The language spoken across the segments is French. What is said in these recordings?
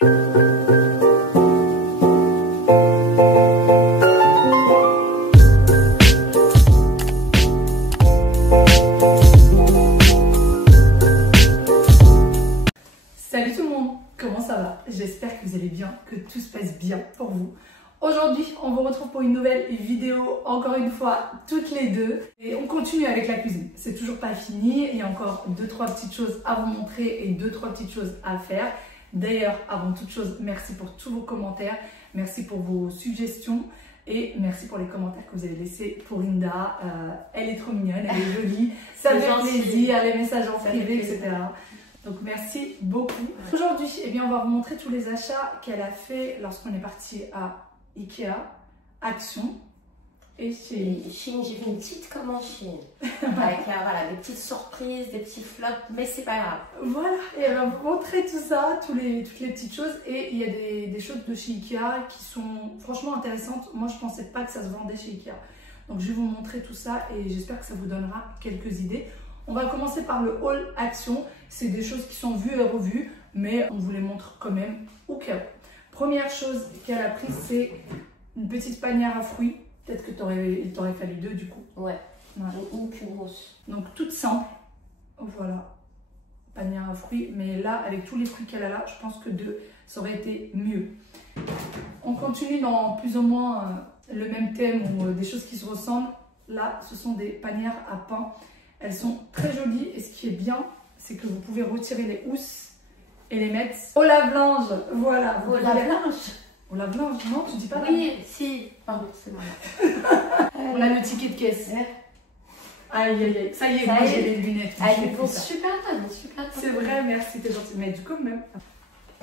Salut tout le monde, comment ça va? J'espère que vous allez bien, que tout se passe bien pour vous. Aujourd'hui, on vous retrouve pour une nouvelle vidéo, encore une fois, toutes les deux. Et on continue avec la cuisine. C'est toujours pas fini, il y a encore 2-3 petites choses à vous montrer et 2-3 petites choses à faire. D'ailleurs, avant toute chose, merci pour tous vos commentaires, merci pour vos suggestions et merci pour les commentaires que vous avez laissés pour Inda. Elle est trop mignonne, elle est jolie, ça fait plaisir, les messages en privé, etc. Donc merci beaucoup. Aujourd'hui, eh bien, on va vous montrer tous les achats qu'elle a fait lorsqu'on est parti à Ikea, Action et chez Chine. J'ai fait une petite commande Chine avec voilà, des petites surprises, des petits flops, mais c'est pas grave. Voilà, et elle va vous montrer tout ça, toutes les petites choses. Et il y a des choses de chez Ikea qui sont franchement intéressantes. Moi, je pensais pas que ça se vendait chez Ikea. Donc je vais vous montrer tout ça et j'espère que ça vous donnera quelques idées. On va commencer par le haul Action. C'est des choses qui sont vues et revues, mais on vous les montre quand même au cas où. Première chose qu'elle a prise, c'est une petite panière à fruits. Peut-être que il t'aurait fallu deux du coup. Ouais, une plus grosse. Donc toute simple. Voilà, panière à fruits. Mais là, avec tous les fruits qu'elle a là, je pense que deux, ça aurait été mieux. On continue dans plus ou moins le même thème ou des choses qui se ressemblent. Là, ce sont des panières à pain. Elles sont très jolies et ce qui est bien, c'est que vous pouvez retirer les housses et les mettre au lave-linge. Voilà. Au lave-linge? Au lave-linge, non? Tu dis pas? Oui, si. Pardon, c'est moi. On a le ticket de caisse. Aïe, aïe, aïe. Ça y est, moi j'ai les lunettes. Elles vont super bien, super bien. C'est vrai, merci, t'es gentil. Mais du coup, même.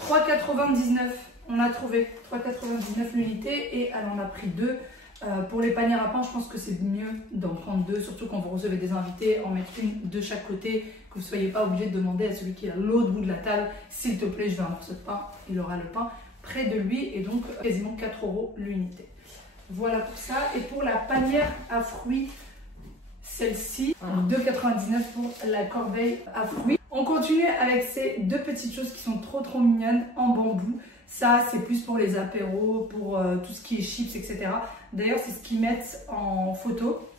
3,99, on a trouvé 3,99 l'unité et elle en a pris deux. Pour les panières à pain, je pense que c'est mieux d'en prendre deux, surtout quand vous recevez des invités, en mettre une de chaque côté, que vous ne soyez pas obligé de demander à celui qui est à l'autre bout de la table, s'il te plaît, je veux un morceau de pain, il aura le pain près de lui et donc quasiment 4 € l'unité. Voilà pour ça. Et pour la panière à fruits, celle-ci, 2,99 pour la corbeille à fruits. On continue avec ces deux petites choses qui sont trop mignonnes en bambou. Ça, c'est plus pour les apéros, pour tout ce qui est chips, etc. D'ailleurs, c'est ce qu'ils mettent en photo.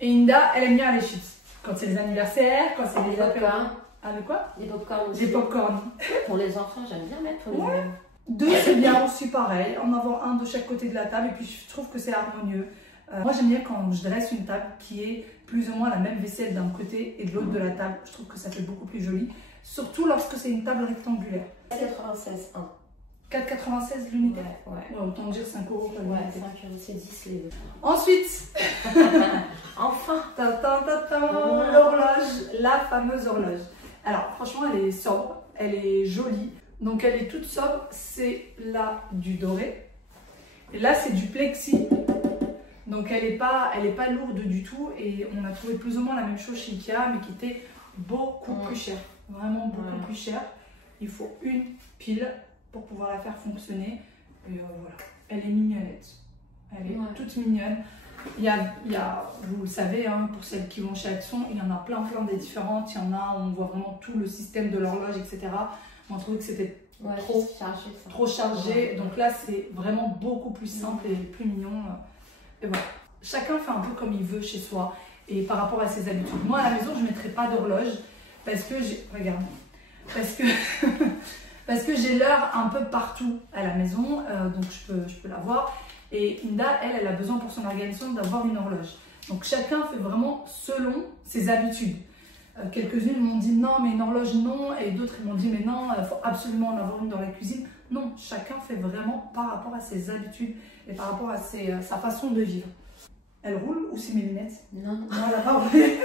Et Inda, elle aime bien les chips. Quand c'est les anniversaires, quand c'est les apéros. Ah, le quoi? Les popcorn aussi. Les popcorn. Pour les enfants, j'aime bien mettre pour les mêmes. Deux, c'est bien aussi pareil. En avoir un de chaque côté de la table. Et puis, je trouve que c'est harmonieux. Moi, j'aime bien quand je dresse une table qui est plus ou moins la même vaisselle d'un côté et de l'autre de la table. Je trouve que ça fait beaucoup plus joli. Surtout lorsque c'est une table rectangulaire. 4,96 1. 4,96 l'unité. Ouais. Autant dire 5 €. Ouais, 5 €, c'est 10 les deux. Ensuite, enfin, l'horloge, la fameuse horloge. Alors, franchement, elle est sobre, elle est jolie. Donc, elle est toute sobre. C'est là du doré. Et là, c'est du plexi. Donc, elle est pas lourde du tout. Et on a trouvé plus ou moins la même chose chez Ikea, mais qui était beaucoup plus chère. Vraiment beaucoup plus cher. Il faut une pile pour pouvoir la faire fonctionner. Et voilà, elle est mignonnette. Elle est toute mignonne. Il y a, vous le savez, hein, pour celles qui vont chez Action, il y en a plein des différentes. Il y en a, on voit vraiment tout le système de l'horloge, etc. On a trouvé que c'était trop chargé. Donc là, c'est vraiment beaucoup plus simple et plus mignon. Et voilà. Chacun fait un peu comme il veut chez soi et par rapport à ses habitudes. Moi, à la maison, je ne mettrai pas d'horloge parce que j'ai... Regarde. Parce que j'ai l'heure un peu partout à la maison, donc je peux la voir. Et Inda, elle a besoin pour son organisation d'avoir une horloge. Donc chacun fait vraiment selon ses habitudes. Quelques-unes m'ont dit non, mais une horloge non, et d'autres m'ont dit mais non, il faut absolument en avoir une dans la cuisine. Non, chacun fait vraiment par rapport à ses habitudes et par rapport à sa façon de vivre. Elle roule ou c'est mes lunettes? Non, elle a pas roulé.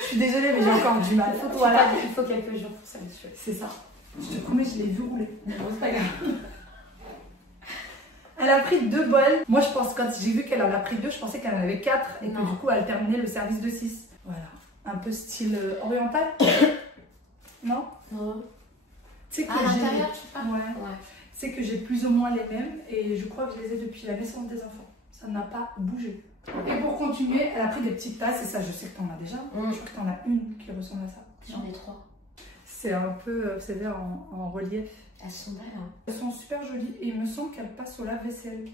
Je suis désolée, mais j'ai encore du mal. Il faut quelques jours pour s'habituer. C'est ça. Je te promets, je l'ai vu rouler. C'est pas grave. Elle a pris 2 bols. Moi, je pense, quand j'ai vu qu'elle en a pris 2, je pensais qu'elle en avait 4 et que du coup, elle terminait le service de 6. Voilà. Un peu style oriental. Non? Non. Tu sais que l'intérieur, tu sais pas? Ouais. C'est que j'ai plus ou moins les mêmes et je crois que je les ai depuis la naissance des enfants. Ça n'a pas bougé. Et pour continuer, elle a pris des petites tasses et ça, je sais que tu en as déjà. Je crois que tu en as une qui ressemble à ça. J'en ai 3. C'est un peu, vous savez, en relief. Elles sont belles, hein. Elles sont super jolies et il me semble qu'elles passent au lave-vaisselle.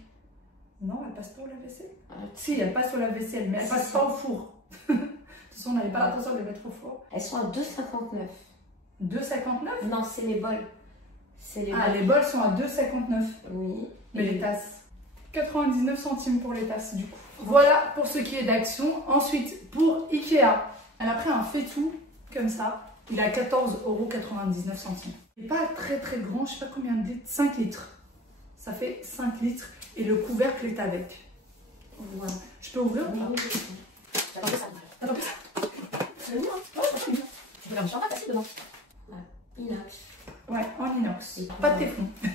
Non, elles passent pas au lave-vaisselle. Si, elles passent au lave-vaisselle, mais elles passent pas au four. De toute façon, on n'avait pas l'intention de les mettre au four. Elles sont à 2,59. 2,59? Non, c'est les bols. Les bols. Les bols sont à 2,59. Oui. Mais les tasses. 99 centimes pour les tasses, du coup. Voilà pour ce qui est d'Action. Ensuite, pour Ikea, elle a pris un faitout comme ça. Il est à 14,99 €. Il n'est pas très très grand, je sais pas combien de litres. 5 litres. Ça fait 5 litres. Et le couvercle est avec. Voilà. Je peux ouvrir ou pas? Attends, c'est bon, hein? Tu peux faire du champagne facile dedans. Inox. Ouais, en inox. Pas de téflon. Ouais.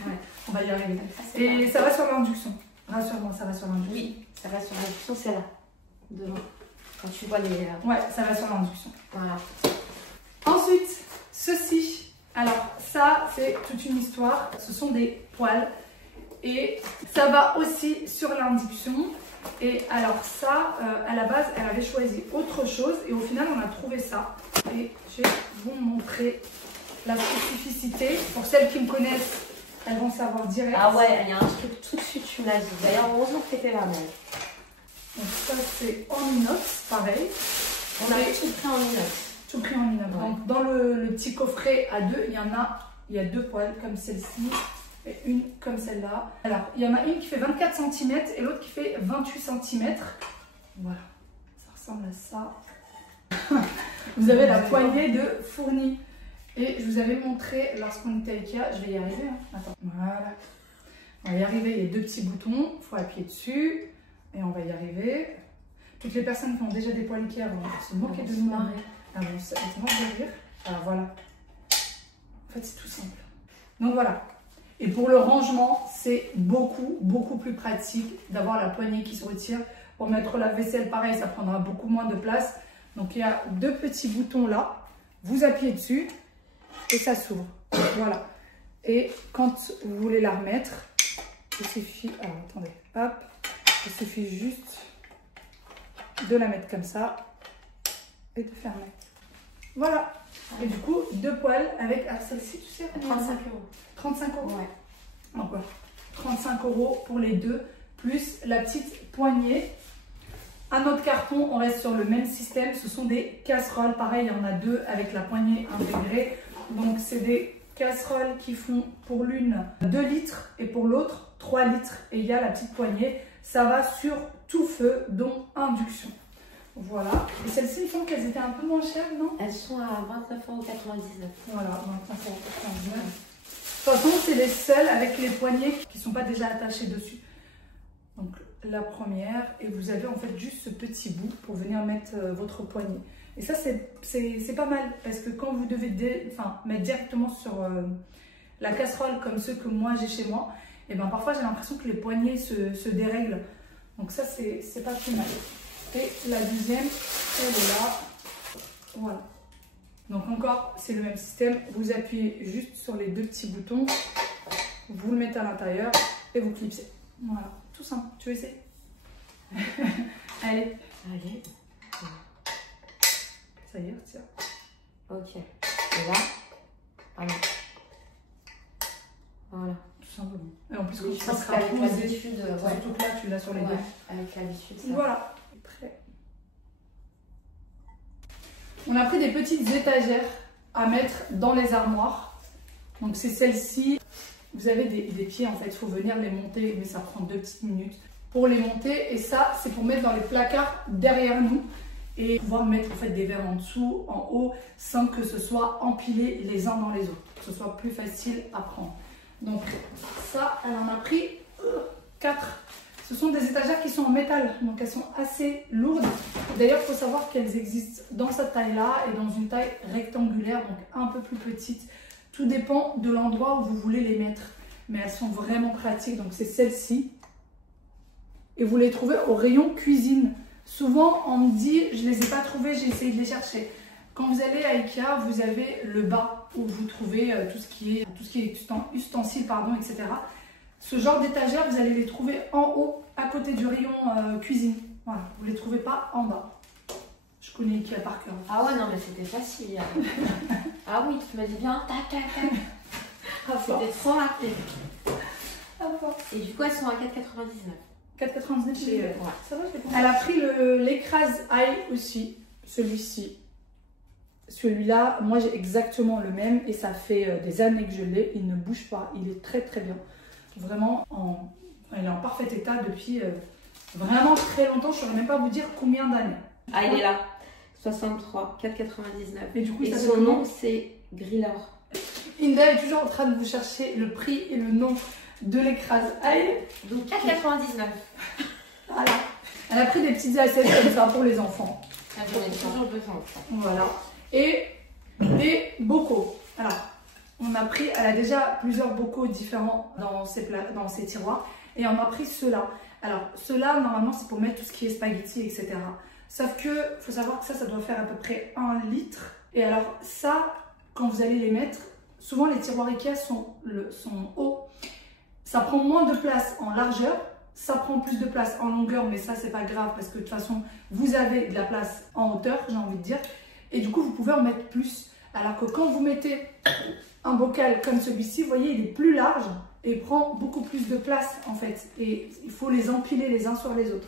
On va y arriver. Et ça va sur l'induction. Rassure-moi, ça va sur l'induction. Oui, ça va sur l'induction, c'est là. Devant. Quand tu vois les. Ouais, ça va sur l'induction. Voilà. Ensuite, ceci. Alors, ça, c'est toute une histoire. Ce sont des poêles. Et ça va aussi sur l'induction. Et alors ça, à la base, elle avait choisi autre chose. Et au final, on a trouvé ça. Et je vais vous montrer la spécificité. Pour celles qui me connaissent, elles vont savoir direct. Ah ouais, il y a un truc tout de suite, tu m'as dit. D'ailleurs, heureusement que t'étais là, même. Donc ça, c'est en inox, pareil. On a tout pris en inox. Tout pris en inox. Ouais. Donc dans le petit coffret à deux, il y a deux poêles comme celle-ci. Et une comme celle-là. Alors, il y en a une qui fait 24 cm et l'autre qui fait 28 cm. Voilà, ça ressemble à ça. Vous avez la poignée de fourni. Et je vous avais montré lorsqu'on était à Ikea, je vais y arriver. Hein. Attends, voilà. On va y arriver, il y a deux petits boutons, il faut appuyer dessus. Et on va y arriver. Toutes les personnes qui ont déjà des poêles Ikea vont se moquer de nous. Elles vont se moquer de rire. Alors voilà. En fait, c'est tout simple. Donc voilà. Et pour le rangement, c'est beaucoup plus pratique d'avoir la poignée qui se retire. Pour mettre la vaisselle, pareil, ça prendra beaucoup moins de place. Donc il y a deux petits boutons là. Vous appuyez dessus et ça s'ouvre. Voilà. Et quand vous voulez la remettre, il suffit... Alors attendez, hop. Il suffit juste de la mettre comme ça et de fermer. Voilà. Et du coup, deux poêles avec... Ah, celle-ci, tu sais, 35 €. 35 €. Ouais. Encore. 35 € pour les deux, plus la petite poignée. Un autre carton, on reste sur le même système. Ce sont des casseroles. Pareil, il y en a deux avec la poignée intégrée. Donc, c'est des casseroles qui font pour l'une 2 litres et pour l'autre 3 litres. Et il y a la petite poignée. Ça va sur tout feu, dont induction. Voilà. Et celles-ci, il semble qu'elles étaient un peu moins chères, non? Elles sont à 29,99 €. Voilà, 29,99 €. De toute façon, c'est les seules avec les poignées qui ne sont pas déjà attachées dessus. Donc, la première. Et vous avez en fait juste ce petit bout pour venir mettre votre poignée. Et ça, c'est pas mal. Parce que quand vous devez mettre directement sur la casserole comme ceux que moi j'ai chez moi, et ben parfois j'ai l'impression que les poignées se dérèglent. Donc ça, c'est pas plus mal. Et la deuxième, elle est là. Voilà. Donc encore, c'est le même système. Vous appuyez juste sur les deux petits boutons. Vous le mettez à l'intérieur et vous clipsez. Voilà, tout simple. Tu veux essayer? Allez. Allez. Ça y est, tiens. Ok. Et là, allez. Voilà. Tout simplement. Et en plus, oui, quand je pense qu'avec l'habitude, surtout que là, tu l'as sur les deux. Avec l'habitude, ça. Voilà. Prêt. On a pris des petites étagères à mettre dans les armoires. Donc c'est celle-ci. Vous avez des pieds en fait, il faut venir les monter, mais ça prend 2 petites minutes pour les monter. Et ça, c'est pour mettre dans les placards derrière nous et pouvoir mettre en fait des verres en dessous, en haut, sans que ce soit empilé les uns dans les autres, que ce soit plus facile à prendre. Donc ça, elle en a pris 4. Ce sont des étagères qui sont en métal, donc elles sont assez lourdes. D'ailleurs, il faut savoir qu'elles existent dans cette taille-là et dans une taille rectangulaire, donc un peu plus petite. Tout dépend de l'endroit où vous voulez les mettre. Mais elles sont vraiment pratiques, donc c'est celle-ci. Et vous les trouvez au rayon cuisine. Souvent, on me dit, je ne les ai pas trouvées, j'ai essayé de les chercher. Quand vous allez à Ikea, vous avez le bas où vous trouvez tout ce qui est ustensiles, etc. Ce genre d'étagère, vous allez les trouver en haut, à côté du rayon cuisine. Voilà, vous ne les trouvez pas en bas. Je connais Ikea par cœur. Ah ouais, non, mais c'était facile. Ah oui, tu m'as dit bien, tac, tac, tac. Oh, c'était trop rapide. Et du coup, elles sont à 4,99. 4,99 chez... Ouais. Ça va, elle a pris l'écrase-ail aussi, celui-ci. Celui-là, moi j'ai exactement le même et ça fait des années que je l'ai. Il ne bouge pas, il est très très bien. Vraiment, il est en parfait état depuis vraiment très longtemps. Je ne saurais même pas vous dire combien d'années. Ah, il est là. 63, 4,99. Et du coup, et ça son nom, c'est Grillor. Inda est toujours en train de vous chercher le prix et le nom de l'écrase-ail. Donc 4,99. Voilà. Elle a pris des petites assiettes comme ça pour les enfants. Ah, j'en ai toujours besoin. Voilà. Et des bocaux. Alors, elle a déjà plusieurs bocaux différents dans ses tiroirs. Et on a pris ceux-là. Alors, ceux-là, normalement, c'est pour mettre tout ce qui est spaghetti, etc. Sauf que, il faut savoir que ça doit faire à peu près 1 litre. Et alors, ça, quand vous allez les mettre, souvent les tiroirs Ikea sont hauts. Ça prend moins de place en largeur. Ça prend plus de place en longueur, mais ça, c'est pas grave parce que de toute façon, vous avez de la place en hauteur, j'ai envie de dire. Et du coup, vous pouvez en mettre plus. Alors que quand vous mettez un bocal comme celui-ci, vous voyez, il est plus large et prend beaucoup plus de place en fait. Et il faut les empiler les uns sur les autres.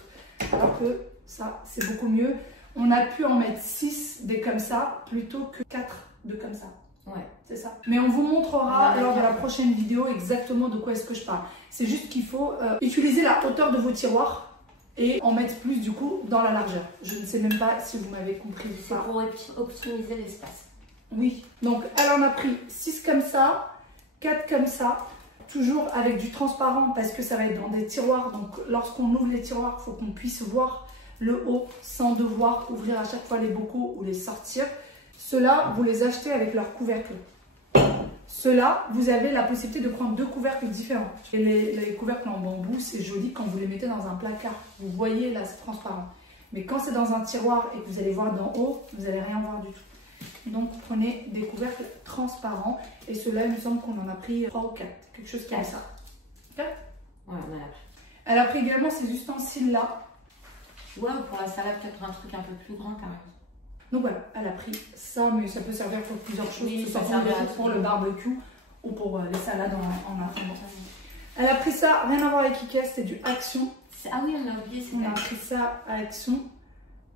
Alors que ça, c'est beaucoup mieux. On a pu en mettre 6 des comme ça plutôt que 4 de comme ça. Ouais. C'est ça. Mais on vous montrera lors de la prochaine vidéo exactement de quoi est-ce que je parle. C'est juste qu'il faut utiliser la hauteur de vos tiroirs et en mettre plus du coup dans la largeur. Je ne sais même pas si vous m'avez compris. C'est pour optimiser l'espace. Oui. Donc elle en a pris 6 comme ça, 4 comme ça, toujours avec du transparent parce que ça va être dans des tiroirs. Donc lorsqu'on ouvre les tiroirs, il faut qu'on puisse voir le haut sans devoir ouvrir à chaque fois les bocaux ou les sortir. Ceux-là, vous les achetez avec leur couvercle. Ceux-là, vous avez la possibilité de prendre 2 couvercles différents. Et les couvercles en bambou, c'est joli quand vous les mettez dans un placard. Vous voyez là, c'est transparent. Mais quand c'est dans un tiroir et que vous allez voir d'en haut, vous n'allez rien voir du tout. Donc, prenez des couvercles transparents. Et ceux-là, il me semble qu'on en a pris 3 ou 4. Quelque chose comme ça. 4 ? Ouais, on a pris. Elle a pris également ces ustensiles-là. Ouais, pour la salade, peut-être un truc un peu plus grand, carrément. Donc voilà, elle a pris ça, mais ça peut servir pour plusieurs choses. Oui, ça sert pour le barbecue ou pour les salades en apéro. Elle a pris ça, rien à voir avec Ikea, c'est du Action. Ah oui, on a oublié, c'est On a pris ça à Action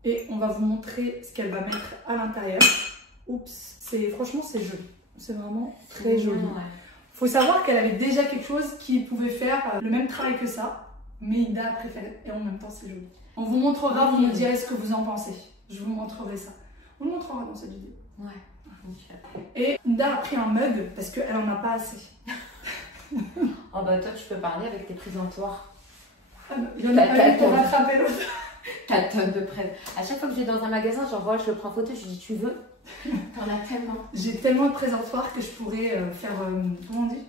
et on va vous montrer ce qu'elle va mettre à l'intérieur. Oups, franchement c'est joli. C'est vraiment très joli. Ouais. Faut savoir qu'elle avait déjà quelque chose qui pouvait faire le même travail que ça, mais Ida a préféré et en même temps c'est joli. On vous montrera, vous me direz ce que vous en pensez. Je vous montrerai ça. On le montrera dans cette vidéo. Ouais. Et Ida a pris un mug parce qu'elle en a pas assez. Oh bah toi tu peux parler avec tes présentoirs. Il y en a pas eu pour rattraper l'autre. T'as tonne de prêts. À chaque fois que je vais dans un magasin, genre voilà, je le prends en photo, je lui dis tu veux. T'en as tellement. J'ai tellement de présentoirs que je pourrais faire. Comment on dit?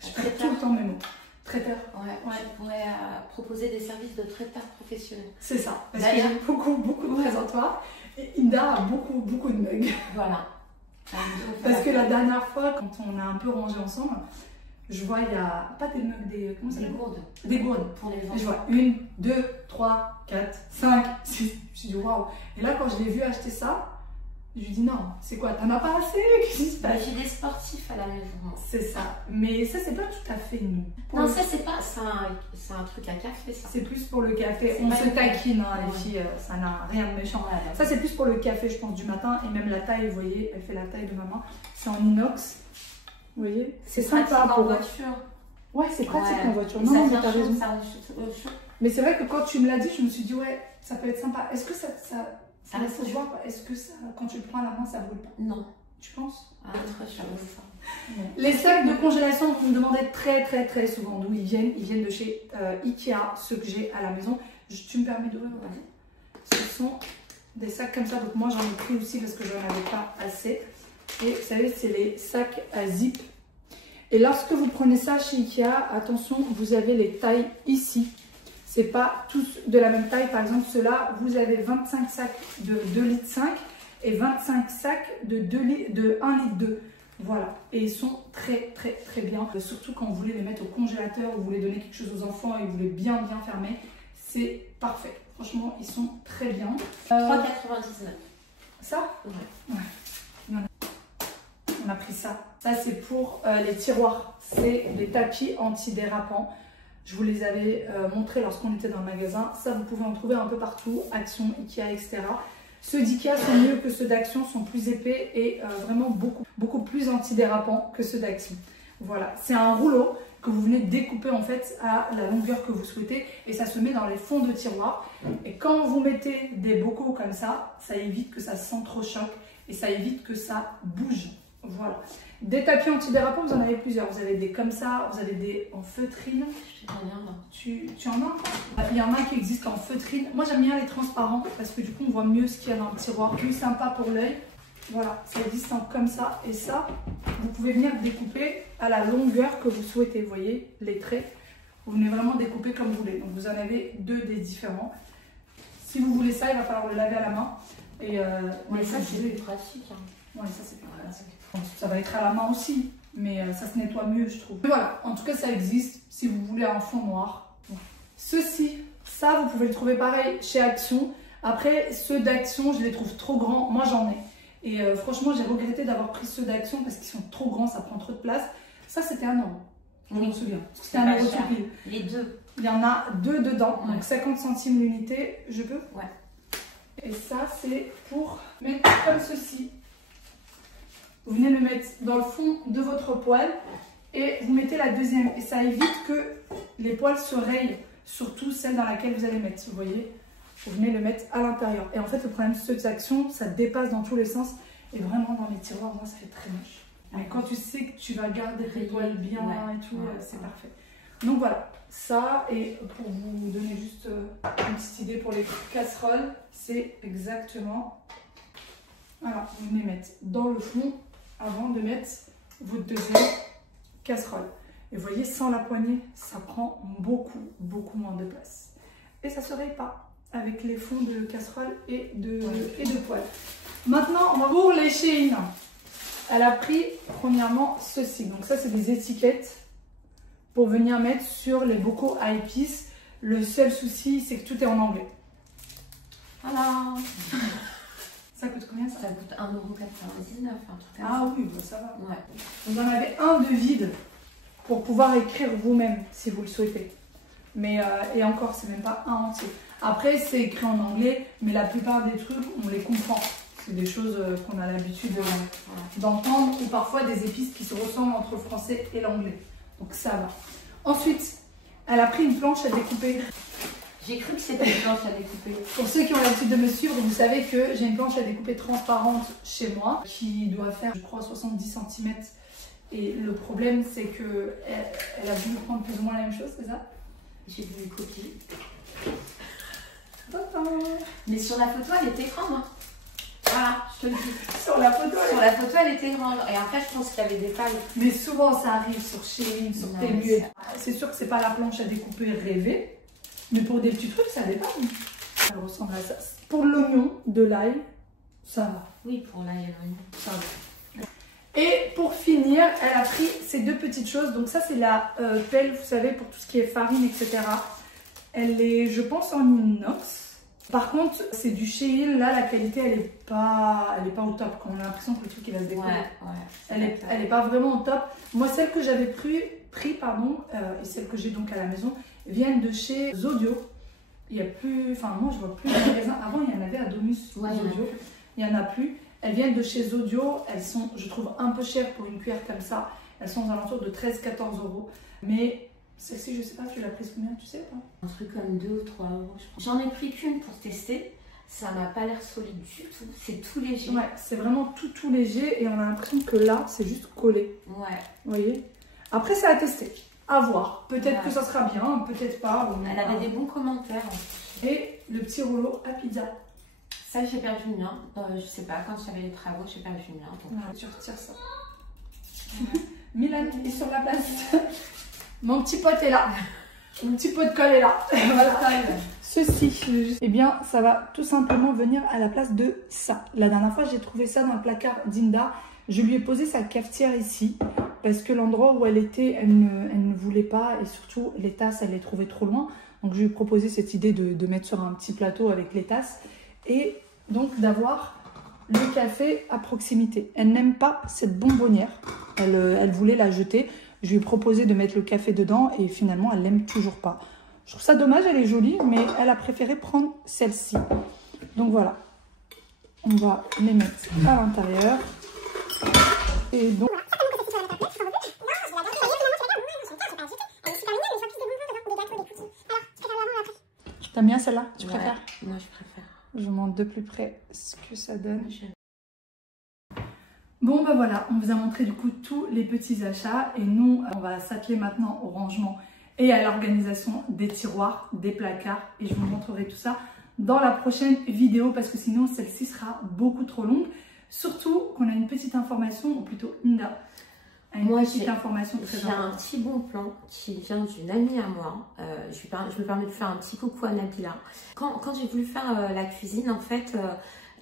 Je perds tout le temps mes mots. Traiteur. Ouais. Je pourrais proposer des services de traiteur professionnel. C'est ça. Parce que j'ai beaucoup de présentoirs. Et Ida a beaucoup de mugs. Voilà. Parce que la dernière fois, quand on a un peu rangé ensemble, je vois, il y a pas des mugs, comment ça s'appelle? Des gourdes. Des gourdes. Pour les enfants. Et je vois 1, 2, 3, 4, 5, 6. Je me suis dit waouh. Et là, quand je l'ai vu acheter ça, je lui dis non, c'est quoi? T'en as pas assez? Qu'est-ce qui se passe? J'ai des sportifs à la maison. C'est ça. Mais ça, c'est pas tout à fait nous. Non, ça, c'est pas. C'est un truc à café, ça. C'est plus pour le café. On se taquine, hein, les filles, ça n'a rien de méchant. Ouais, ça, c'est plus pour le café, je pense, du matin. Et même la taille, vous voyez, elle fait la taille de ma main. C'est en inox. Vous voyez? C'est sympa pour voiture. Ouais, c'est pratique en voiture. Non, mais t'as raison. Ça mais c'est vrai que quand tu me l'as dit, je me suis dit, ouais, ça peut être sympa. Est-ce que ça laisse voir? Est-ce que ça, quand tu le prends à la main, ça brûle pas? Non. Tu penses? Ah, très cher, ça. Les sacs de congélation, vous me demandez très souvent d'où ils viennent. Ils viennent de chez Ikea, ceux que j'ai à la maison. Tu me permets d'ouvrir? Ce sont des sacs comme ça. Donc moi, j'en ai pris aussi parce que je n'en avais pas assez. Et vous savez, c'est les sacs à zip. Et lorsque vous prenez ça chez Ikea, attention, vous avez les tailles ici. C'est pas tous de la même taille. Par exemple, ceux-là, vous avez 25 sacs de 2,5 litres et 25 sacs de 1,2 litre. Voilà. Et ils sont très bien. Surtout quand vous voulez les mettre au congélateur ou vous voulez donner quelque chose aux enfants et vous voulez bien fermer. C'est parfait. Franchement, ils sont très bien. 3,99. Ça? Ouais. On a pris ça. Ça, c'est pour les tiroirs. C'est les tapis antidérapants. Je vous les avais montrés lorsqu'on était dans le magasin. Ça, vous pouvez en trouver un peu partout. Action, Ikea, etc. Ceux d'Ikea sont mieux que ceux d'Action, sont plus épais et vraiment beaucoup plus antidérapants que ceux d'Action. Voilà, c'est un rouleau que vous venez découper en fait à la longueur que vous souhaitez et ça se met dans les fonds de tiroir. Et quand vous mettez des bocaux comme ça évite que ça s'entrechoque et ça évite que ça bouge. Voilà. Des tapis antidérapants, vous en avez plusieurs. Vous avez des comme ça, vous avez des en feutrine. Tu en as? Il y en a qui existent en feutrine. Moi j'aime bien les transparents parce que du coup on voit mieux ce qu'il y a dans le tiroir. Plus sympa pour l'œil. Voilà, ça existe en comme ça. Et ça, vous pouvez venir découper à la longueur que vous souhaitez. Vous voyez les traits. Vous venez vraiment découper comme vous voulez. Donc vous en avez deux des différents. Si vous voulez ça, il va falloir le laver à la main. Et mais ça c'est plus pratique. Hein. Ouais, ça c'est plus pratique. Ça va être à la main aussi, mais ça se nettoie mieux, je trouve. Mais voilà, en tout cas, ça existe si vous voulez un fond noir. Ouais. Ceci, ça, vous pouvez le trouver pareil chez Action. Après, ceux d'Action, je les trouve trop grands. Moi, j'en ai. Et franchement, j'ai regretté d'avoir pris ceux d'Action parce qu'ils sont trop grands, ça prend trop de place. Ça, c'était 1 €. Je me souviens. C'était 1 € tout pile. Les deux. Il y en a 2 dedans, ouais. Donc 50 centimes l'unité. Je peux? Ouais. Et ça, c'est pour mettre comme ceci. Vous venez le mettre dans le fond de votre poêle et vous mettez la deuxième. Et ça évite que les poêles se rayent, surtout celle dans laquelle vous allez mettre. Vous voyez, vous venez le mettre à l'intérieur. Et en fait, le problème de cette action, ça dépasse dans tous les sens. Et vraiment, dans les tiroirs, moi, ça fait très moche. Mais quand tu sais que tu vas garder tes poêles bien et tout, c'est parfait. Donc voilà, ça, et pour vous donner juste une petite idée pour les casseroles, c'est exactement... Alors, vous venez mettre dans le fond avant de mettre votre deuxième casserole. Et vous voyez, sans la poignée, ça prend beaucoup moins de place. Et ça ne se raye pas avec les fonds de casserole et de poêle. Maintenant, on va pour les Shein. Elle a pris premièrement ceci. Donc ça, c'est des étiquettes pour venir mettre sur les bocaux à épices. Le seul souci, c'est que tout est en anglais. Voilà. Ça coûte combien ça? Ça coûte 1,99 €, un truc comme ça. Ah oui, bah ça va. Ouais. Vous en avez un de vide pour pouvoir écrire vous-même si vous le souhaitez. Mais et encore, c'est même pas un entier. Après, c'est écrit en anglais, mais la plupart des trucs, on les comprend. C'est des choses qu'on a l'habitude d'entendre ou parfois des épices qui se ressemblent entre le français et l'anglais. Donc ça va. Ensuite, elle a pris une planche à découper. J'ai cru que c'était une planche à découper. Pour ceux qui ont l'habitude de me suivre, vous savez que j'ai une planche à découper transparente chez moi qui doit faire, je crois, 70 cm. Et le problème, c'est que elle a voulu prendre plus ou moins la même chose, c'est ça? J'ai voulu copier. Tadam. Mais sur la photo, elle était grande. Hein. Voilà, je te le dis. Sur la photo, elle était grande. Et après, je pense qu'il y avait des pailles. Mais souvent, ça arrive sur Shein, sur Temu. C'est sûr que c'est pas la planche à découper rêvée. Mais pour des petits trucs, ça dépend. Elle ressemble à ça. Pour l'oignon, de l'ail, ça va. Oui, pour l'ail et l'oignon. Ça va. Et pour finir, elle a pris ces deux petites choses. Donc ça, c'est la pelle, vous savez, pour tout ce qui est farine, etc. Elle est, je pense, en inox. Par contre, c'est du Shein. Là, la qualité, elle est pas au top. Quand on a l'impression que le truc, il va se décoller. Ouais, elle est pas vraiment au top. Moi, celle que j'avais pris, et celle que j'ai donc à la maison, viennent de chez Zodio. Il y a plus, enfin moi je vois plus de magasin. Avant il y en avait à Domus, Zodio. Il y en a plus. Elles viennent de chez Zodio. Elles sont, je trouve, un peu chères pour une cuillère comme ça. Elles sont aux alentours de 13-14 €. Mais celle-ci, je sais pas, tu l'as prise combien, tu sais pas? Un truc comme 2 ou 3 €, je crois. J'en ai pris qu'une pour tester. Ça m'a pas l'air solide du tout. C'est tout léger. Ouais, c'est vraiment tout léger et on a l'impression que là, c'est juste collé. Ouais. Vous voyez? Après, c'est à tester. À voir. Peut-être que ça sera bien, peut-être pas. Elle avait des bons commentaires. Et le petit rouleau à pizza. Ça, j'ai perdu le mien. Je sais pas, quand j'avais les travaux, j'ai perdu le mien. Donc... Tu retires ça. Milan est sur la place. Mon petit pote est là. Mon petit pot de colle est là. Voilà. Ceci, eh bien, ça va tout simplement venir à la place de ça. La dernière fois, j'ai trouvé ça dans le placard d'Inda. Je lui ai posé sa cafetière ici parce que l'endroit où elle était, elle ne voulait pas et surtout les tasses, elle les trouvait trop loin. Donc je lui ai proposé cette idée de mettre sur un petit plateau avec les tasses et donc d'avoir le café à proximité. Elle n'aime pas cette bonbonnière, elle voulait la jeter. Je lui ai proposé de mettre le café dedans et finalement elle l'aime toujours pas. Je trouve ça dommage, elle est jolie, mais elle a préféré prendre celle-ci. Donc voilà, on va les mettre à l'intérieur. Et donc... T'aimes bien celle-là? Tu préfères? Moi je préfère. Je montre de plus près ce que ça donne. Bon bah voilà, on vous a montré du coup tous les petits achats et nous on va s'atteler maintenant au rangement et à l'organisation des tiroirs, des placards et je vous montrerai tout ça dans la prochaine vidéo parce que sinon celle-ci sera beaucoup trop longue. Surtout qu'on a une petite information, ou plutôt Inda. Moi, j'ai un petit bon plan qui vient d'une amie à moi. Je me permets de faire un petit coucou à Nabila. Quand j'ai voulu faire la cuisine, en fait,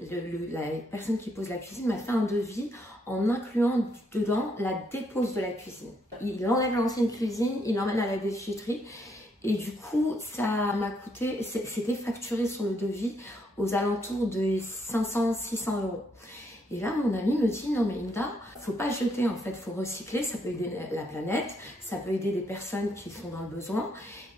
la personne qui pose la cuisine m'a fait un devis en incluant dedans la dépose de la cuisine. Il enlève l'ancienne cuisine, il l'emmène à la déchetterie. Et du coup, ça m'a coûté, c'était facturé sur le devis aux alentours de 500-600 euros. Et là, mon ami me dit, non mais Inda, faut pas jeter en fait, faut recycler, ça peut aider la planète, ça peut aider des personnes qui sont dans le besoin.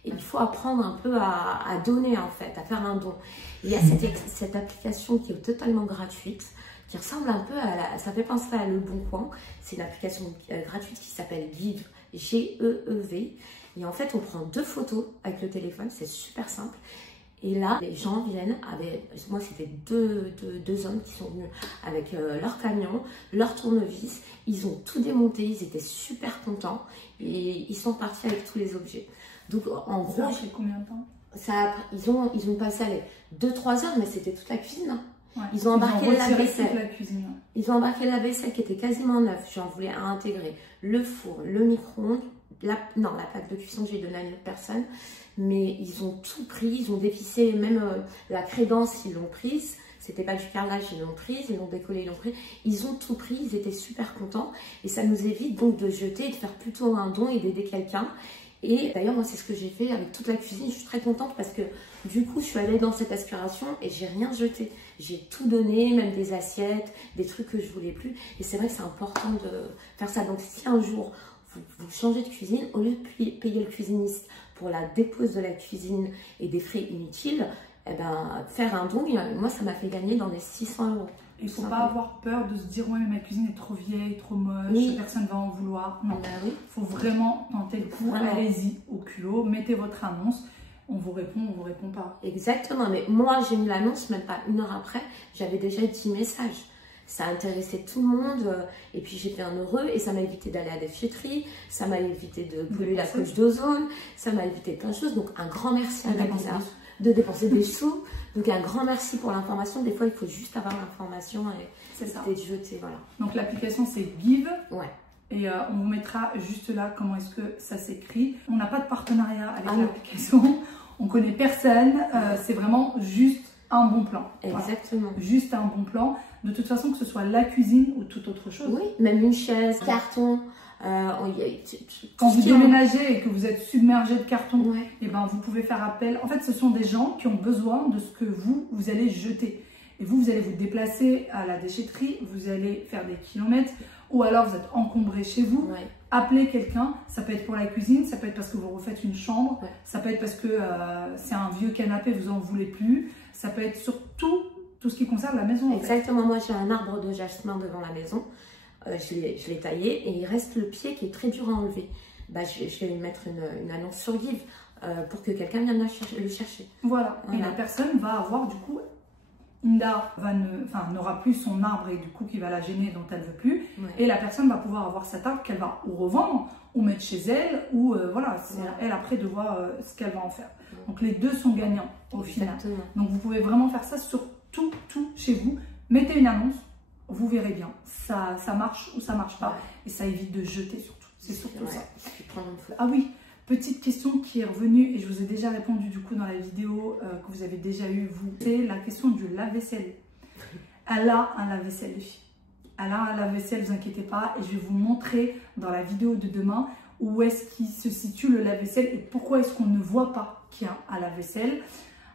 Et il faut apprendre un peu à donner en fait, à faire un don. Et il y a cette application qui est totalement gratuite, qui ressemble un peu à ça fait penser à Le Bon Coin. C'est une application gratuite qui s'appelle Give, G-E-E-V. Et en fait, on prend 2 photos avec le téléphone, c'est super simple. Et là, les gens viennent avec, moi c'était deux hommes qui sont venus avec leur camion, leur tournevis. Ils ont tout démonté, ils étaient super contents et ils sont partis avec tous les objets. Donc en gros, ça a pris combien de temps? Ils ont passé 2-3 heures, mais c'était toute la cuisine. Hein. Ouais. Ils ont embarqué la vaisselle. La cuisine. Ils ont embarqué la vaisselle qui était quasiment neuve. J'en voulais intégrer le four, le micro-ondes. La plaque de cuisson, j'ai donné à une autre personne. Mais ils ont tout pris, ils ont dévissé, même la crédence, ils l'ont prise. C'était pas du carrelage, ils l'ont prise, ils l'ont décollé, ils l'ont pris. Ils ont tout pris, ils étaient super contents. Et ça nous évite donc de jeter et de faire plutôt un don et d'aider quelqu'un. Et d'ailleurs, moi, c'est ce que j'ai fait avec toute la cuisine. Je suis très contente parce que du coup, je suis allée dans cette aspiration et j'ai rien jeté. J'ai tout donné, même des assiettes, des trucs que je voulais plus. Et c'est vrai que c'est important de faire ça. Donc, si un jour, vous changez de cuisine, au lieu de payer le cuisiniste pour la dépose de la cuisine et des frais inutiles, eh ben, faire un don, moi, ça m'a fait gagner dans les 600 euros. Il ne faut pas avoir peur de se dire ouais mais ma cuisine est trop vieille, trop moche, personne ne va en vouloir. Non, il faut vraiment tenter le coup, allez-y au culot, mettez votre annonce, on vous répond pas. Exactement, mais moi j'ai mis l'annonce, même pas 1 heure après, j'avais déjà 10 messages. Ça intéressait tout le monde et puis j'étais heureux et ça m'a évité d'aller à la déchetterie, ça m'a évité de polluer la couche d'ozone, ça m'a évité plein de choses. Donc un grand merci à Nabila de dépenser des sous. Donc un grand merci pour l'information. Des fois il faut juste avoir l'information et de jeter. Voilà. Donc l'application c'est Give. Ouais. Et on vous mettra juste là comment est-ce que ça s'écrit. On n'a pas de partenariat avec l'application, on connaît personne, c'est vraiment juste un bon plan. Exactement. Voilà. Juste un bon plan. De toute façon, que ce soit la cuisine ou toute autre chose. Oui, même une chaise, carton. Quand vous déménagez et que vous êtes submergé de carton, et ben vous pouvez faire appel. En fait, ce sont des gens qui ont besoin de ce que vous allez jeter. Et vous allez vous déplacer à la déchetterie, vous allez faire des kilomètres, ou alors vous êtes encombré chez vous. Appelez quelqu'un, ça peut être pour la cuisine, ça peut être parce que vous refaites une chambre, ça peut être parce que c'est un vieux canapé, vous en voulez plus, ça peut être sur tout ce qui concerne la maison. Exactement, moi j'ai un arbre de jasmin devant la maison, je l'ai taillé et il reste le pied qui est très dur à enlever. Bah, je vais mettre une annonce sur Give pour que quelqu'un vienne le chercher. Voilà, et la personne va avoir du coup, Inda n'aura plus son arbre et du coup qui va la gêner dont elle ne veut plus. Et la personne va pouvoir avoir cet arbre qu'elle va ou revendre ou mettre chez elle ou voilà, c'est elle après de voir ce qu'elle va en faire. Donc les deux sont gagnants au final. Donc vous pouvez vraiment faire ça sur tout chez vous. Mettez une annonce, vous verrez bien. Ça marche ou ça marche pas et ça évite de jeter surtout. C'est surtout ça. Ah oui. Petite question qui est revenue et je vous ai déjà répondu du coup dans la vidéo que vous avez déjà eue vous. C'est la question du lave-vaisselle. Elle a un lave-vaisselle, les filles. Elle a un lave-vaisselle, ne vous inquiétez pas. Et je vais vous montrer dans la vidéo de demain où est-ce qu'il se situe le lave-vaisselle et pourquoi est-ce qu'on ne voit pas qu'il y a un lave-vaisselle.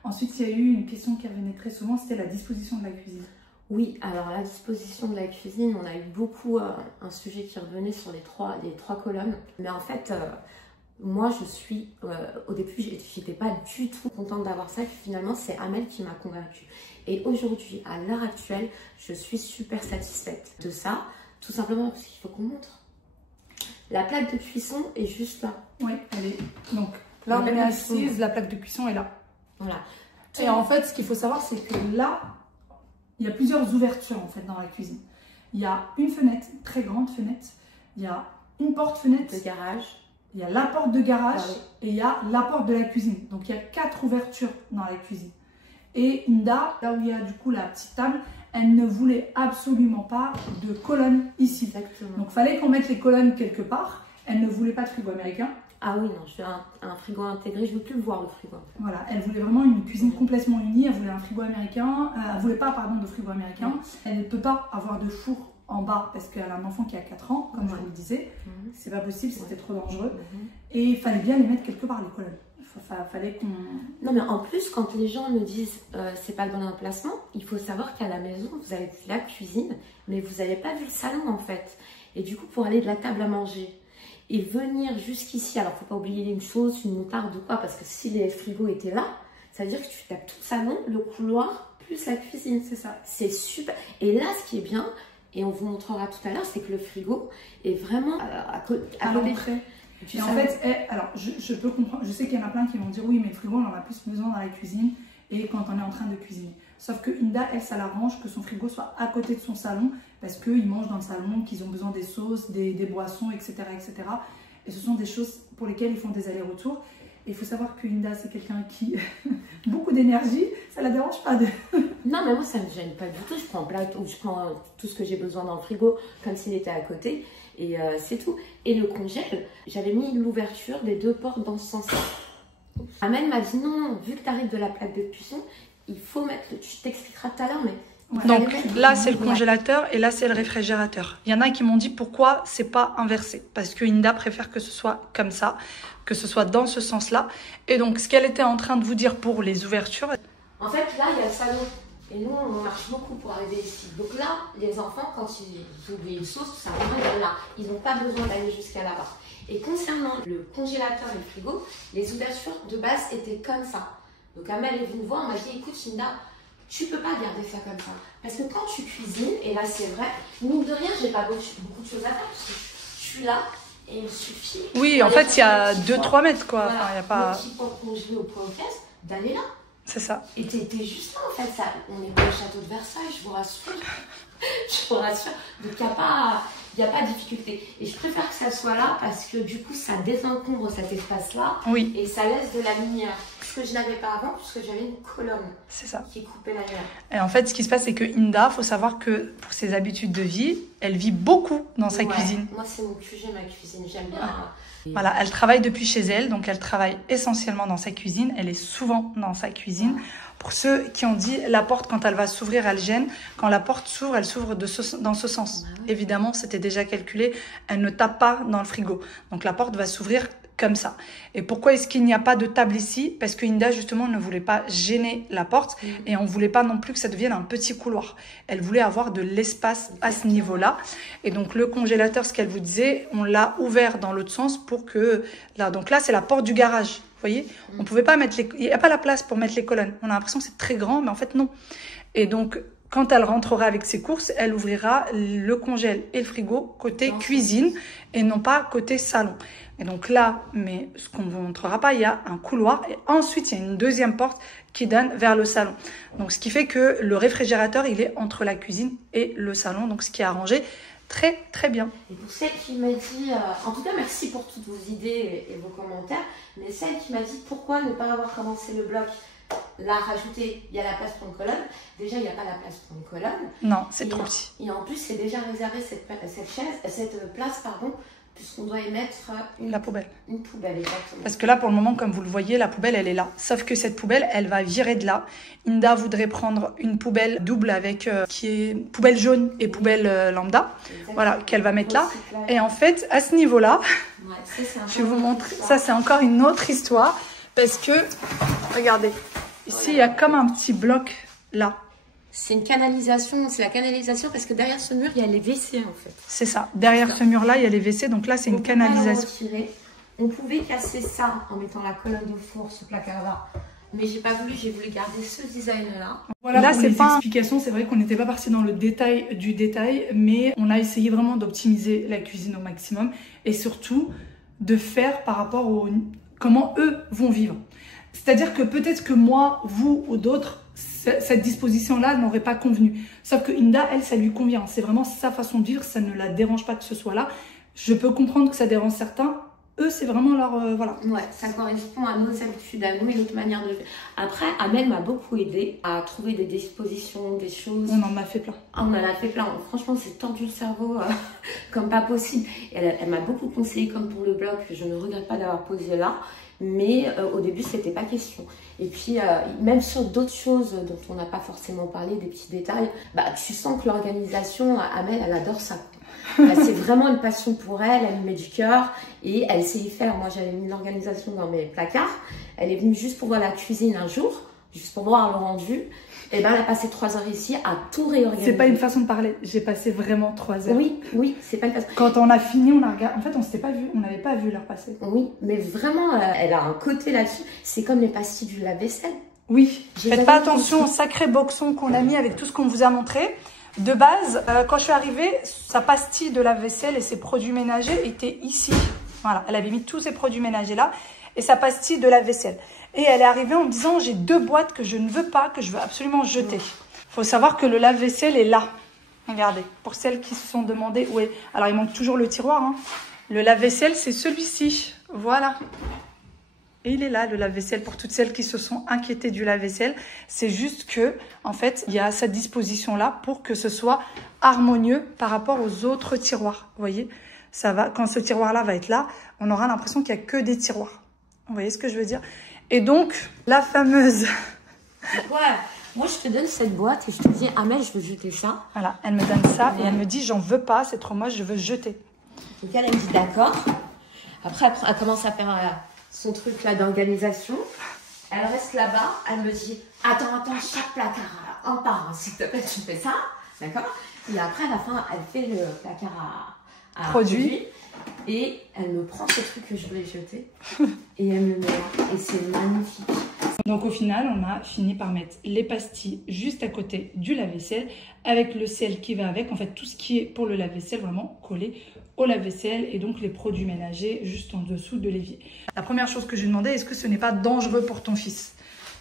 Ensuite, il y a eu une question qui revenait très souvent, c'était la disposition de la cuisine. Oui, alors la disposition de la cuisine, on a eu beaucoup un sujet qui revenait sur les trois colonnes. Mais en fait, moi je suis, au début, j'étais pas du tout contente d'avoir ça. Puis finalement, c'est Amel qui m'a convaincue. Et aujourd'hui, à l'heure actuelle, je suis super satisfaite de ça. Tout simplement parce qu'il faut qu'on montre. La plaque de cuisson est juste là. Oui, elle est. Donc là, on est assise, la plaque de cuisson est là. Voilà. Et en fait, ce qu'il faut savoir, c'est que là, il y a plusieurs ouvertures en fait dans la cuisine. Il y a une fenêtre, une très grande fenêtre. Il y a une porte-fenêtre. De garage. Il y a la porte de garage Ouais. et il y a la porte de la cuisine. Donc il y a 4 ouvertures dans la cuisine. Et Inda, là où il y a du coup la petite table, elle ne voulait absolument pas de colonnes ici. Exactement. Donc il fallait qu'on mette les colonnes quelque part. Elle ne voulait pas de frigo américain. Ah oui, non, je veux un frigo intégré, je veux plus le voir le frigo. En fait. Voilà, elle voulait vraiment une cuisine complètement unie. Elle voulait un frigo américain. Elle voulait pas, pardon, de frigo américain. Elle ne peut pas avoir de four en bas parce qu'elle a un enfant qui a 4 ans, comme je vous le disais. C'est pas possible, c'était trop dangereux. Et il fallait bien les mettre quelque part, les colonnes. Fallait qu'on... Non, mais en plus, quand les gens me disent c'est pas le bon emplacement, il faut savoir qu'à la maison, vous avez vu la cuisine, mais vous n'avez pas vu le salon en fait. Et du coup, pour aller de la table à manger et venir jusqu'ici, alors faut pas oublier une chose, une moutarde ou quoi, parce que si les frigos étaient là, ça veut dire que tu tapes tout le salon, le couloir, plus la cuisine. C'est ça. C'est super. Et là, ce qui est bien, et on vous montrera tout à l'heure, c'est que le frigo est vraiment à côté. l'entrée. Et en fait, alors je peux comprendre, je sais qu'il y en a plein qui vont dire oui, mais le frigo, on en a plus besoin dans la cuisine et quand on est en train de cuisiner. Sauf que Inda, elle, ça l'arrange que son frigo soit à côté de son salon parce qu'ils mangent dans le salon, qu'ils ont besoin des sauces, des boissons, etc., etc. Et ce sont des choses pour lesquelles ils font des allers-retours. Et il faut savoir que Inda, c'est quelqu'un qui beaucoup d'énergie, ça la dérange pas de... Non, mais moi, ça ne me gêne pas du tout. Je prends tout ce que j'ai besoin dans le frigo comme s'il était à côté. Et c'est tout. Et le congèle, j'avais mis l'ouverture des 2 portes dans ce sens-là. Amel m'a dit non, vu que tu arrives de la plaque de cuisson, il faut mettre, tu t'expliqueras tout à l'heure, mais... Ouais. Donc là c'est le congélateur et là c'est le réfrigérateur. Il y en a qui m'ont dit pourquoi c'est pas inversé. Parce que Inda préfère que ce soit comme ça, que ce soit dans ce sens-là. Et donc ce qu'elle était en train de vous dire pour les ouvertures... En fait là il y a le salon. Et nous, on marche beaucoup pour arriver ici. Donc là, les enfants, quand ils oublient une sauce, tout simplement, ils vont là. Ils n'ont pas besoin d'aller jusqu'à là-bas. Et concernant le congélateur et le frigo, les ouvertures de base étaient comme ça. Donc Amel est venue me voir, elle m'a dit, écoute Linda, tu peux pas garder ça comme ça. Parce que quand tu cuisines, et là c'est vrai, mine de rien, j'ai pas beaucoup de choses à faire, parce que je suis là, et il suffit... Oui, en fait, il y a 2-3 mètres, quoi. Voilà, enfin, y a pas... le petit pot congelé au point de caisse, d'aller là. C'est ça. Et t'es juste là en fait, ça. On est dans le château de Versailles, je vous rassure. Je vous rassure. Donc il n'y a pas de difficulté. Et je préfère que ça soit là parce que du coup ça désencombre cet espace-là. Oui. Et ça laisse de la lumière. Ce que je n'avais pas avant, puisque j'avais une colonne. C'est ça. Qui coupait la lumière. Et en fait, ce qui se passe, c'est que Inda, il faut savoir que pour ses habitudes de vie, elle vit beaucoup dans sa cuisine. Moi, c'est mon QG, ma cuisine. J'aime bien. Voilà, elle travaille depuis chez elle, donc elle travaille essentiellement dans sa cuisine. Elle est souvent dans sa cuisine. Pour ceux qui ont dit, la porte, quand elle va s'ouvrir, elle gêne. Quand la porte s'ouvre, elle s'ouvre dans ce sens. Évidemment, c'était déjà calculé. Elle ne tape pas dans le frigo. Donc la porte va s'ouvrir comme ça. Et pourquoi est-ce qu'il n'y a pas de table ici? Parce que Inda, justement, ne voulait pas gêner la porte et on ne voulait pas non plus que ça devienne un petit couloir. Elle voulait avoir de l'espace à ce niveau-là. Et donc, le congélateur, ce qu'elle vous disait, on l'a ouvert dans l'autre sens pour que... Là, donc là, c'est la porte du garage. Vous voyez, on pouvait pas mettre il n'y a pas la place pour mettre les colonnes. On a l'impression que c'est très grand, mais en fait, non. Et donc, quand elle rentrera avec ses courses, elle ouvrira le congèle et le frigo côté cuisine et non pas côté salon. Et donc là, mais ce qu'on ne vous montrera pas, il y a un couloir et ensuite il y a une deuxième porte qui donne vers le salon. Donc ce qui fait que le réfrigérateur, il est entre la cuisine et le salon, donc ce qui est arrangé très très bien. Et pour celle qui m'a dit, en tout cas merci pour toutes vos idées et vos commentaires, mais celle qui m'a dit pourquoi ne pas avoir commencé le bloc, là rajouter, il y a la place pour une colonne, déjà il n'y a pas la place pour une colonne. Non, c'est trop petit. Et en plus c'est déjà réservé cette place puisqu'on doit y mettre la poubelle. Une poubelle, exactement. Parce que là, pour le moment, comme vous le voyez, la poubelle, elle est là. Sauf que cette poubelle, elle va virer de là. Inda voudrait prendre une poubelle double avec qui est poubelle jaune et poubelle lambda. Exactement. Voilà, qu'elle va mettre là. Et en fait, à ce niveau-là, je vais vous montrer. Ça, c'est encore une autre histoire. Parce que, regardez, ici, il y a comme un petit bloc là. C'est une canalisation, c'est la canalisation parce que derrière ce mur, il y a les WC en fait. C'est ça, derrière ce mur-là, il y a les WC, donc là, c'est une canalisation. On pouvait casser ça en mettant la colonne de four, ce placard-là, mais j'ai pas voulu, j'ai voulu garder ce design-là. Voilà, là, c'est pas explications, c'est vrai qu'on n'était pas parti dans le détail du détail, mais on a essayé vraiment d'optimiser la cuisine au maximum et surtout de faire par rapport au comment eux vont vivre. C'est-à-dire que peut-être que moi, vous ou d'autres, cette disposition-là n'aurait pas convenu. Sauf que Inda, elle, ça lui convient. C'est vraiment sa façon de vivre, ça ne la dérange pas que ce soit là. Je peux comprendre que ça dérange certains. Eux, c'est vraiment leur... voilà. Ouais, ça correspond à nos habitudes, à nous et notre manière de vivre. Après, Amel m'a beaucoup aidé à trouver des dispositions, des choses. On en a fait plein. On en a fait plein. Franchement, c'est tendu le cerveau comme pas possible. Elle m'a beaucoup conseillé, comme pour le blog, que je ne regrette pas d'avoir posé là. Mais au début, c'était pas question. Et puis, même sur d'autres choses dont on n'a pas forcément parlé, des petits détails, bah, tu sens que l'organisation, Amel, elle adore ça. C'est vraiment une passion pour elle, elle met du cœur et elle sait y faire. Moi, j'avais mis l'organisation dans mes placards. Elle est venue juste pour voir la cuisine un jour, juste pour voir le rendu. Et ben, elle a passé 3 heures ici à tout réorganiser. C'est pas une façon de parler. J'ai passé vraiment 3 heures. Oui, oui, c'est pas une façon. Quand on a fini, on a regardé. En fait, on s'était pas vu. On n'avait pas vu l'heure passer. Oui, mais vraiment, elle a un côté là-dessus. C'est comme les pastilles du lave-vaisselle. Oui. Faites pas attention au sacré boxon qu'on a mis avec tout ce qu'on vous a montré. De base, quand je suis arrivée, sa pastille de lave-vaisselle et ses produits ménagers étaient ici. Voilà, elle avait mis tous ses produits ménagers là et sa pastille de lave-vaisselle. Et elle est arrivée en me disant, j'ai 2 boîtes que je ne veux pas, que je veux absolument jeter. Il faut savoir que le lave-vaisselle est là. Regardez, pour celles qui se sont demandées où est... Alors, il manque toujours le tiroir. Hein. Le lave-vaisselle, c'est celui-ci. Voilà. Et il est là, le lave-vaisselle, pour toutes celles qui se sont inquiétées du lave-vaisselle. C'est juste que, en fait, il y a cette disposition-là pour que ce soit harmonieux par rapport aux autres tiroirs. Vous voyez, ça va, quand ce tiroir-là va être là, on aura l'impression qu'il n'y a que des tiroirs. Vous voyez ce que je veux dire? Et donc, la fameuse... Ouais, moi, je te donne cette boîte et je te dis, ah mais je veux jeter ça. Voilà, elle me donne ça et elle me dit, j'en veux pas, c'est trop moche, je veux jeter. Donc elle me dit, d'accord. Après, elle commence à faire son truc là d'organisation. Elle reste là-bas, elle me dit, attends, chaque placard, un par un, s'il te plaît, tu fais ça. D'accord? Et après, à la fin, elle fait le placard à produit. Et elle me prend ce truc que je voulais jeter et elle me le met là. Et c'est magnifique. Donc au final, on a fini par mettre les pastilles juste à côté du lave-vaisselle avec le sel qui va avec. En fait, tout ce qui est pour le lave-vaisselle vraiment collé au lave-vaisselle et donc les produits ménagers juste en dessous de l'évier. La première chose que j'ai demandé, est-ce que ce n'est pas dangereux pour ton fils?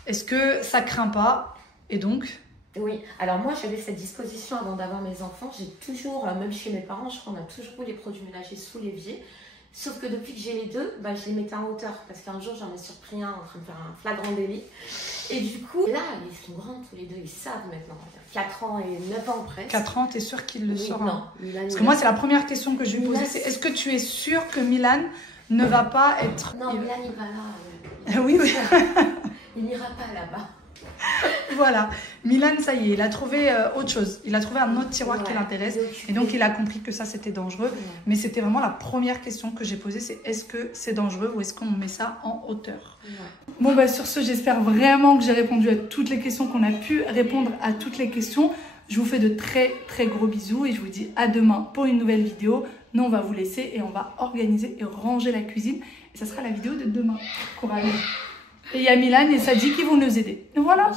Est-ce que ça craint pas? Et donc... Oui, alors moi j'avais cette disposition avant d'avoir mes enfants. J'ai toujours, même chez mes parents, je crois qu'on a toujours eu les produits ménagers sous l'évier. Sauf que depuis que j'ai les deux, bah, je les mettais en hauteur. Parce qu'un jour j'en ai surpris un en train de faire un flagrant délit. Et du coup, là, ils sont grands tous les deux, ils savent maintenant. 4 ans et 9 ans presque. 4 ans, t'es sûre qu'il le saura? Non. Parce que moi, c'est la première question que je lui posais, c'est est-ce que tu es sûre que Milan ne va pas être... Non, Milan, il va là. Oui, oui. Il n'ira pas là-bas. Voilà, Milan, ça y est, il a trouvé autre chose. Il a trouvé un autre tiroir qui l'intéresse. Et donc, il a compris que ça, c'était dangereux. Mais c'était vraiment la première question que j'ai posée, c'est est-ce que c'est dangereux ou est-ce qu'on met ça en hauteur? Bon, bah sur ce, j'espère vraiment que j'ai répondu à toutes les questions, qu'on a pu répondre à toutes les questions. Je vous fais de très, très gros bisous et je vous dis à demain pour une nouvelle vidéo. Nous, on va vous laisser et on va organiser et ranger la cuisine. Et ça sera la vidéo de demain. Courage. Et il y a Milan et Sadji qui vont nous aider. Voilà.